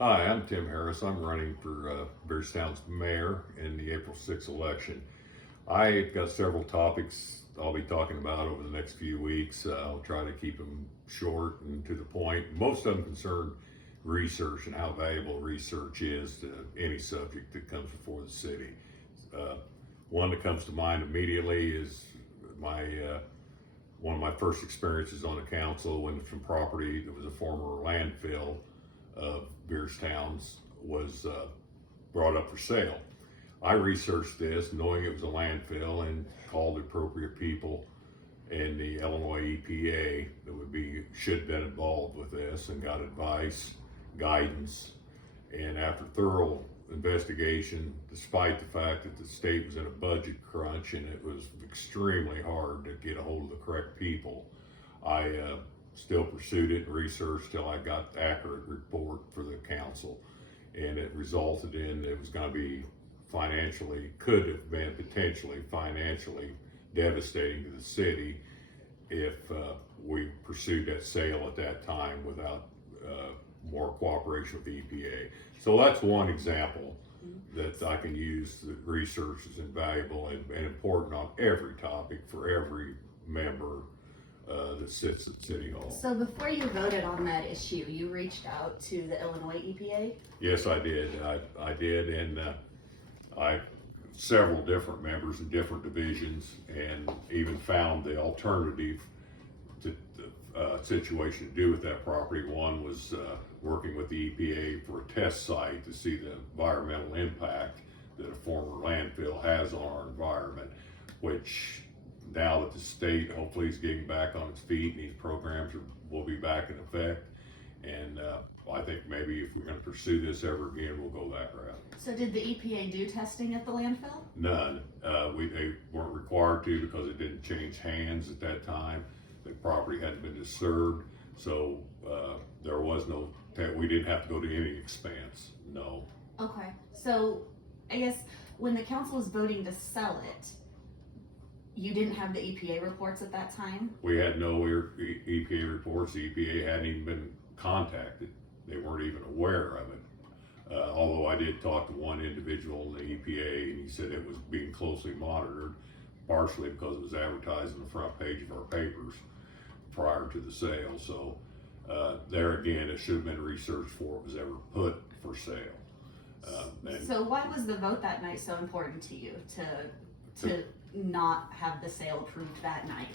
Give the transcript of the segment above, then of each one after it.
Hi, I'm Tim Harris. I'm running for Beardstown's mayor in the April 6th election. I've got several topics I'll be talking about over the next few weeks. I'll try to keep them short and to the point. Most of them concern research and how valuable research is to any subject that comes before the city. Uh, One that comes to mind immediately is my one of my first experiences on the council when some property that was a former landfill of Beardstown's was brought up for sale. I researched this knowing it was a landfill and called the appropriate people in the Illinois EPA that should have been involved with this and got advice, guidance, and after thorough investigation, despite the fact that the state was in a budget crunch and it was extremely hard to get a hold of the correct people, I still pursued it and researched till I got the accurate report for the council. And it resulted in it was going to be could have been potentially financially devastating to the city if we pursued that sale at that time without more cooperation with the EPA. So that's one example that I can use that research is invaluable and important on every topic for every member that sits at City Hall. So before you voted on that issue, you reached out to the Illinois EPA? Yes, I did. I did, and I several different members in different divisions, and even found the alternative to situation to do with that property. One was working with the EPA for a test site to see the environmental impact that a former landfill has on our environment, which now that the state hopefully is getting back on its feet and these programs will be back in effect. And I think maybe if we're going to pursue this ever again, we'll go that route. So did the EPA do testing at the landfill? None. They weren't required to because it didn't change hands at that time. The property hadn't been disturbed, so there was no. We didn't have to go to any expense. No. Okay. So I guess when the council was voting to sell it, you didn't have the EPA reports at that time? We had no EPA reports. The EPA hadn't even been contacted. They weren't even aware of it. Although I did talk to one individual in the EPA, and he said it was being closely monitored, partially because it was advertised on the front page of our papers prior to the sale. So there again, it should have been researched before it was ever put for sale. So why was the vote that night so important to you to not have the sale approved that night?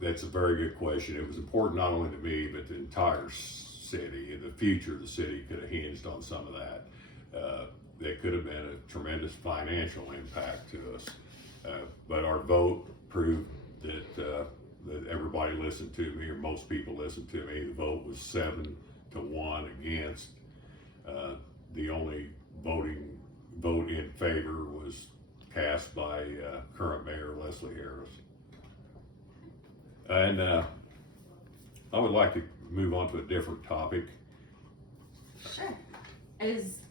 That's a very good question. It was important not only to me, but the entire city. And the future of the city could have hinged on some of that. That could have been a tremendous financial impact to us. But our vote proved that everybody listened to me, or most people listened to me. The vote was 7-1 against. The only vote in favor was cast by current Mayor Leslie Harris. And I would like to move on to a different topic. Sure.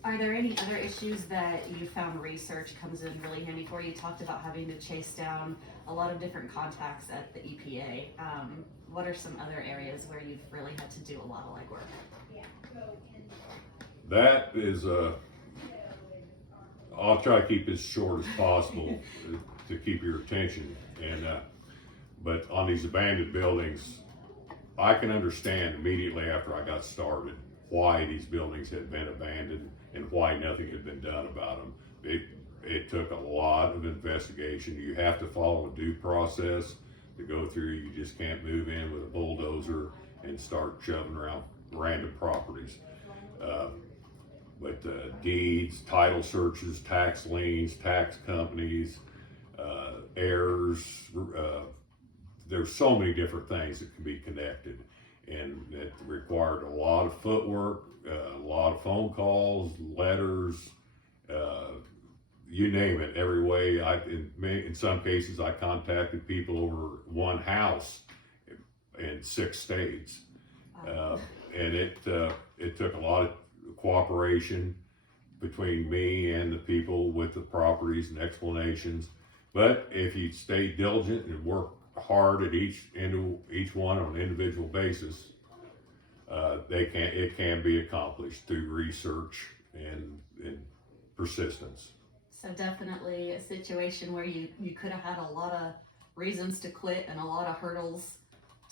Are there any other issues that you found research comes in really handy for? You talked about having to chase down a lot of different contacts at the EPA. What are some other areas where you've really had to do a lot of legwork? That is I'll try to keep this short as possible to keep your attention. And but on these abandoned buildings, I can understand immediately after I got started why these buildings had been abandoned and why nothing had been done about them. It took a lot of investigation. You have to follow a due process to go through. You just can't move in with a bulldozer and start shoving around random properties. But deeds, title searches, tax liens, tax companies, heirs, there's so many different things that can be connected, and it required a lot of footwork, a lot of phone calls, letters, you name it. Every way, in some cases, I contacted people over one house in 6 states, and it took a lot of cooperation between me and the people with the properties and explanations. But if you stay diligent and work hard at each one on an individual basis, it can be accomplished through research and persistence. So definitely a situation where you could have had a lot of reasons to quit and a lot of hurdles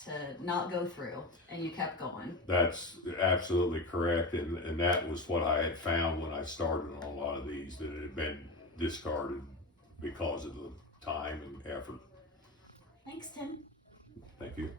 to not go through, and you kept going. That's absolutely correct, and that was what I had found when I started on a lot of these, that it had been discarded because of the time and effort. Thanks, Tim. Thank you.